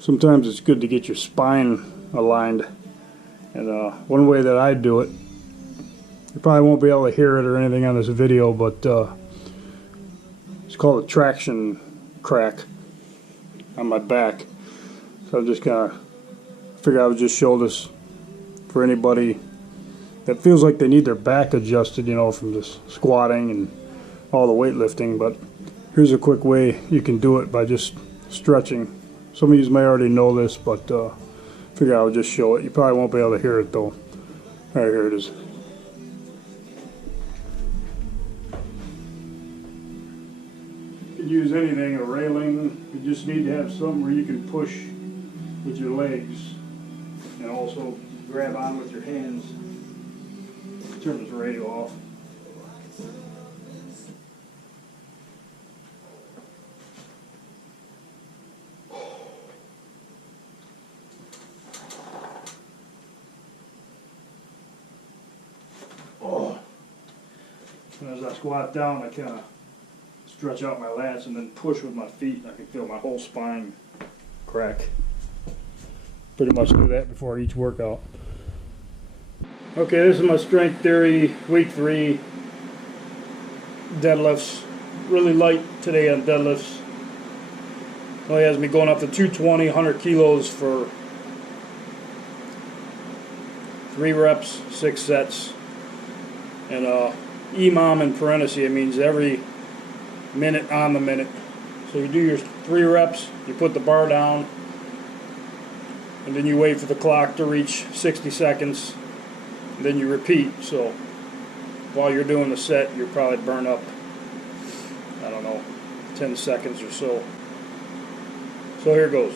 sometimes it's good to get your spine aligned. And one way that I do it, you probably won't be able to hear it or anything on this video, but it's called a traction crack on my back. So I'm just gonna figure I would just show this for anybody that feels like they need their back adjusted, you know, from this squatting and all the weightlifting. But here's a quick way you can do it by just stretching. Some of you may already know this, but figure I would just show it. You probably won't be able to hear it though. All right, here it is. You can use anything, a railing. You just need to have something where you can push with your legs and also grab on with your hands. Turn this radio off. Oh. And as I squat down, I kind of stretch out my lats and then push with my feet. I can feel my whole spine crack. Pretty much do that before each workout. Okay, this is my strength theory week 3 deadlifts. Really light today on deadlifts. Only has me going up to 220, 100 kilos for 3 reps, 6 sets. And EMOM in parentheses, it means every minute on the minute. So you do your 3 reps, you put the bar down, and then you wait for the clock to reach 60 seconds, and then you repeat. So while you're doing the set, you'll probably burn up, I don't know, 10 seconds or so. So here goes.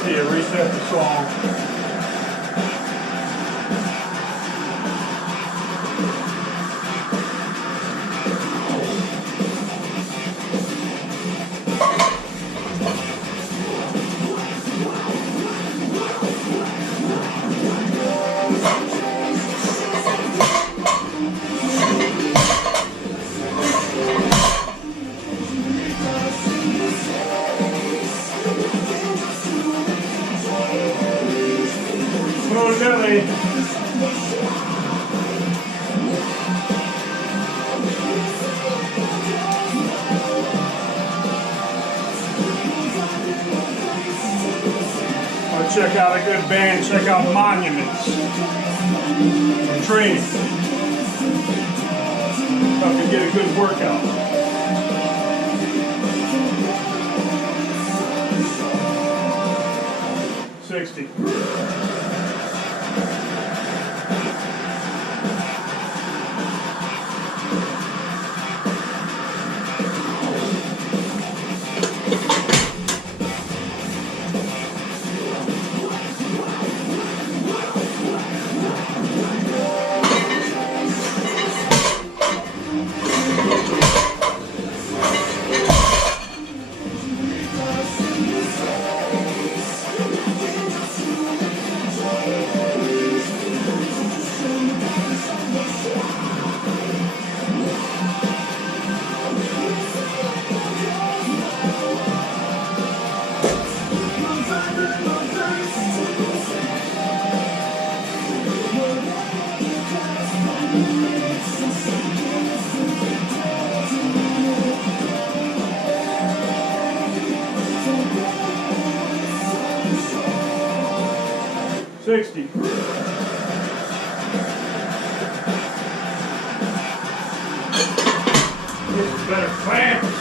To reset the song. Nelly. Check out a good band, check out Monuments for training. Help you get a good workout. $60. 60. Better clamps.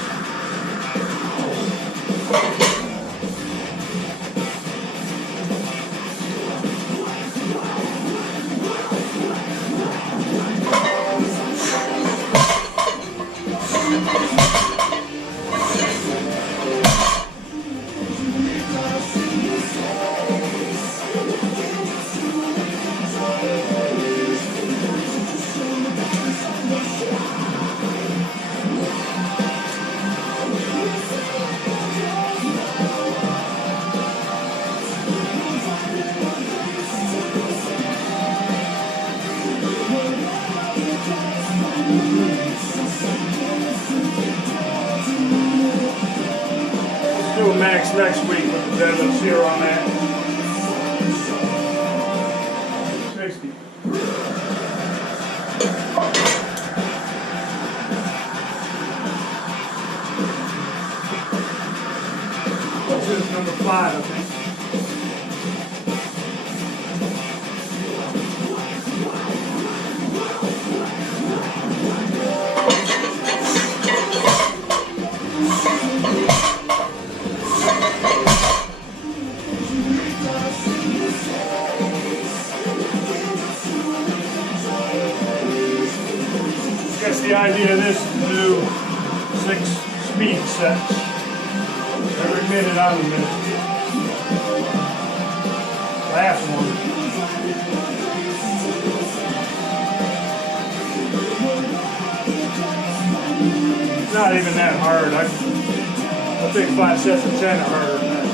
Do a max next week with the deadlifts here on that. 60. What's this, number 5, I think. The idea of this is to do 6 speed sets every minute on the minute. Last one. It's not even that hard. I think 5 sets of 10 are harder than that.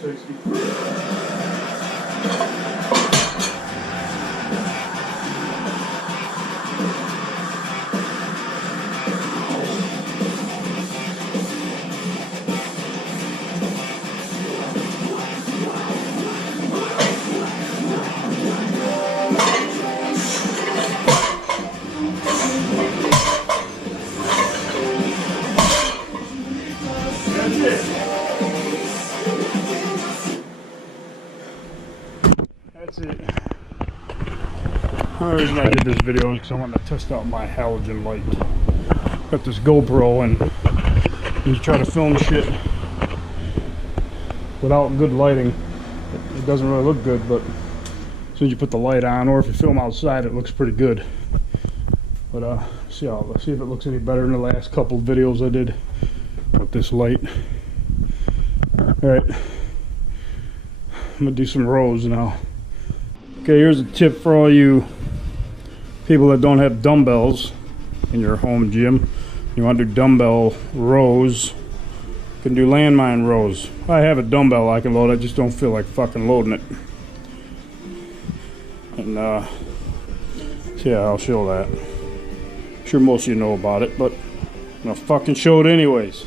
60. That's it. The reason I did this video is because I wanted to test out my halogen light. Got this GoPro and you try to film shit without good lighting. It doesn't really look good, but as soon as you put the light on, or if you film outside, it looks pretty good. But see if it looks any better than the last couple of videos I did with this light. Alright, I'm gonna do some rows now. Okay, here's a tip for all you people that don't have dumbbells in your home gym. You want to do dumbbell rows, you can do landmine rows. I have a dumbbell I can load, I just don't feel like fucking loading it. And so yeah, I'll show that. I'm sure most of you know about it, but I'm gonna fucking show it anyways.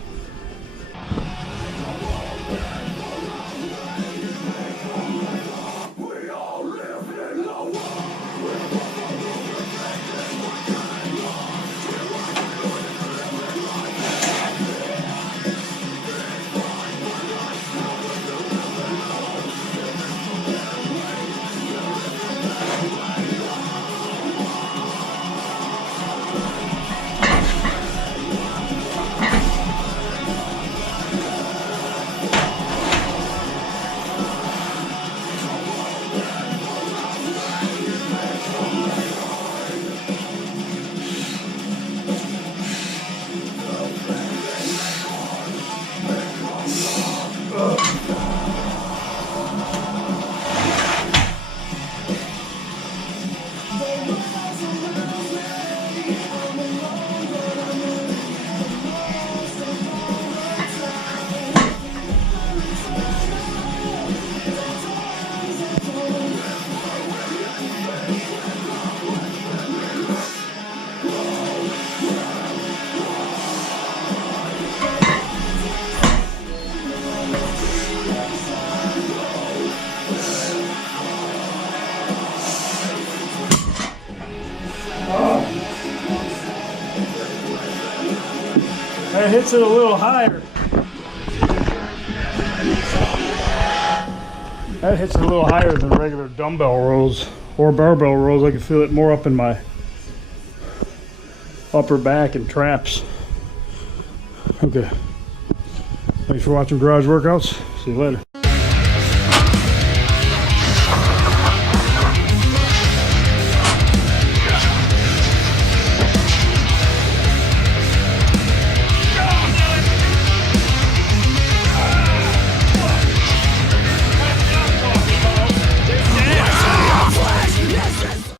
That hits it a little higher. That hits a little higher than regular dumbbell rows or barbell rows. I can feel it more up in my upper back and traps. Okay. Thanks for watching Garage Workouts. See you later.